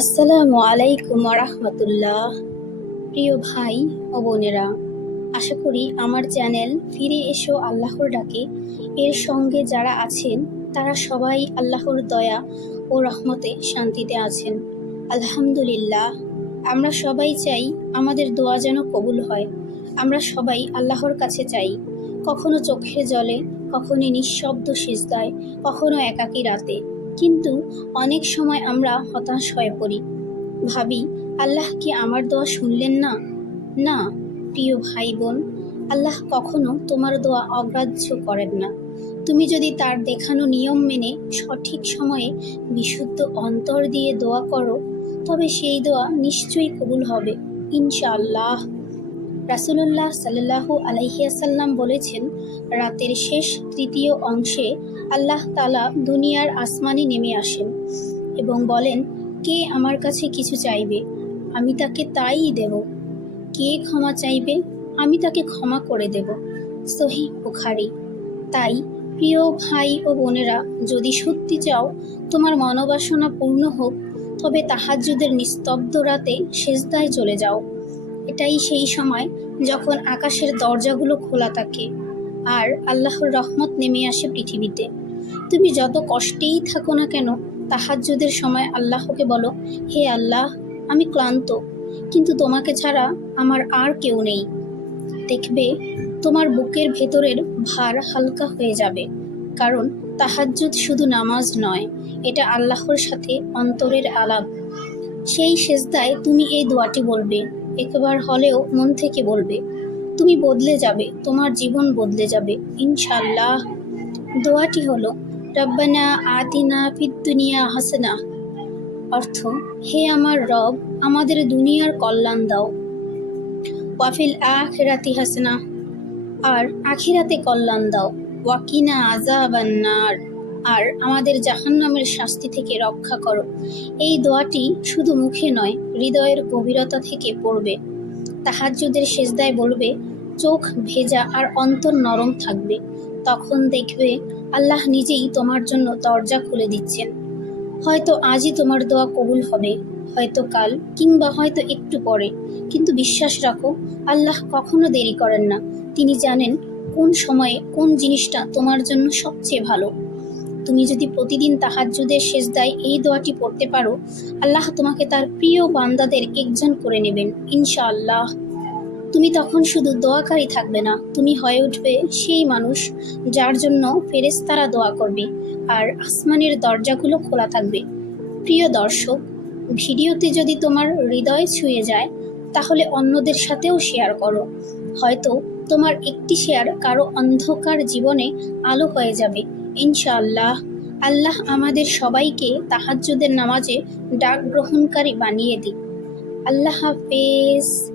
আসসালামু আলাইকুম রহমতুল্লাহ প্রিয় ভাই ও বোনেরা, আশা করি আমার চ্যানেল ফিরে এসো আল্লাহর ডাকে। এর সঙ্গে যারা আছেন, তারা সবাই আল্লাহর দয়া ও রহমতে শান্তিতে আছেন। আলহামদুলিল্লাহ, আমরা সবাই চাই আমাদের দোয়া যেন কবুল হয়। আমরা সবাই আল্লাহর কাছে চাই, কখনো চোখের জলে কখনো নিঃশব্দ সিজদায়, কখনো একাকী রাতে। কিন্তু অনেক সময় আমরা হতাশ হয়ে পড়ি। ভাবি, আল্লাহ কি আমার দোয়া শুনলেন না? না, প্রিয় ভাই বোন আল্লাহ কখনো তোমার দোয়া অগ্রাহ্য করেন না। তুমি যদি তার দেখানো নিয়ম মেনে সঠিক সময়ে বিশুদ্ধ অন্তর দিয়ে দোয়া করো, তবে সেই দোয়া নিশ্চয়ই কবুল হবে, ইনশাআল্লাহ। রাসুলুল্লাহ সাল্লাহু আলাইহিয়াসাল্লাম বলেছেন, রাতের শেষ তৃতীয় অংশে আল্লাহ তালা দুনিয়ার আসমানে নেমে আসেন এবং বলেন, কে আমার কাছে কিছু চাইবে? আমি তাকে তাই দেব। কে ক্ষমা চাইবে? আমি তাকে ক্ষমা করে দেব। সহি বুখারি। তাই, প্রিয় ভাই ও বোনেরা, যদি সত্যি চাও, তোমার মনোবাসনা পূর্ণ হোক, তবে তাহাজ্জুদের নিস্তব্ধ রাতে সেজদায় চলে যাও। এটাই সেই সময় যখন আকাশের দরজাগুলো খোলা থাকে। আর আল্লাহর রহমত নেমে আসে পৃথিবীতে। তুমি যত কষ্টেই থাকো না কেন, তাহাজ্জুদের সময় আল্লাহকে বলো, হে আল্লাহ, আমি ক্লান্ত, কিন্তু তোমাকে ছাড়া আমার আর কেউ নেই। দেখবে, তোমার বুকের ভেতরের ভার হালকা হয়ে যাবে, কারণ তাহাজ্জুদ শুধু নামাজ নয়, এটা আল্লাহর সাথে অন্তরের আলাপ। সেই সেজদায় তুমি এই দোয়াটি বলবে, একবার হলেও মন থেকে বলবে তুমি বদলে যাবে, তোমার জীবন বদলে যাবে। ইনশাল্লাহ দোয়াটি হলো, রব্বানা আতিনা ফিদ দুনিয়া হাসনা। অর্থ, হে আমার রব, আমাদের দুনিয়ার কল্যাণ দাও। ওয়াফিল আখিরাতি হাসনা। আর, আখিরাতে কল্যাণ দাও। ওয়াকিনা আজাবান্নার আর, আমাদের জাহান্নামের শাস্তি থেকে রক্ষা করো। এই দোয়াটি শুধু মুখে নয়, হৃদয়ের গভীরতা থেকে পড়বে। তাহাজ্জুদের সেজদায় বলবে, চোখ ভেজা আর অন্তর নরম থাকবে। তখন দেখবে আল্লাহ নিজেই তোমার জন্য দরজা খুলে দিচ্ছেন। হয়তো আজই তোমার দোয়া কবুল হবে, হয়তো কাল, কিংবা হয়তো একটু পরে। কিন্তু বিশ্বাস রাখো, আল্লাহ কখনো দেরি করেন না। তিনি জানেন কোন সময়ে কোন জিনিসটা তোমার জন্য সবচেয়ে ভালো। তুমি যদি প্রতিদিন তাহাজ্জুদের শেষদায় এই দোয়াটি পড়তে পারো, আল্লাহ তোমাকে তার প্রিয় বান্দাদের একজন করে নেবেন, ইনশাআল্লাহ। তুমি তখন শুধু দোয়াকারী থাকবে না, তুমি হয়ে উঠবে সেই মানুষ যার জন্য ফেরেস্তারা দোয়া করবে, আর আসমানের দরজাগুলো খোলা থাকবে। প্রিয় দর্শক ভিডিওতে যদি তোমার হৃদয় ছুঁয়ে যায়, তাহলে অন্যদের সাথেও শেয়ার করো। হয়তো তোমার একটি শেয়ার কারও অন্ধকার জীবনে আলো হয়ে যাবে ইনশাআল্লাহ। আল্লাহ আমাদের সবাইকে তাহাজ্জুদের নামাজে ডাক গ্রহণকারী বানিয়ে দিক। আল্লাহ হাফেজ।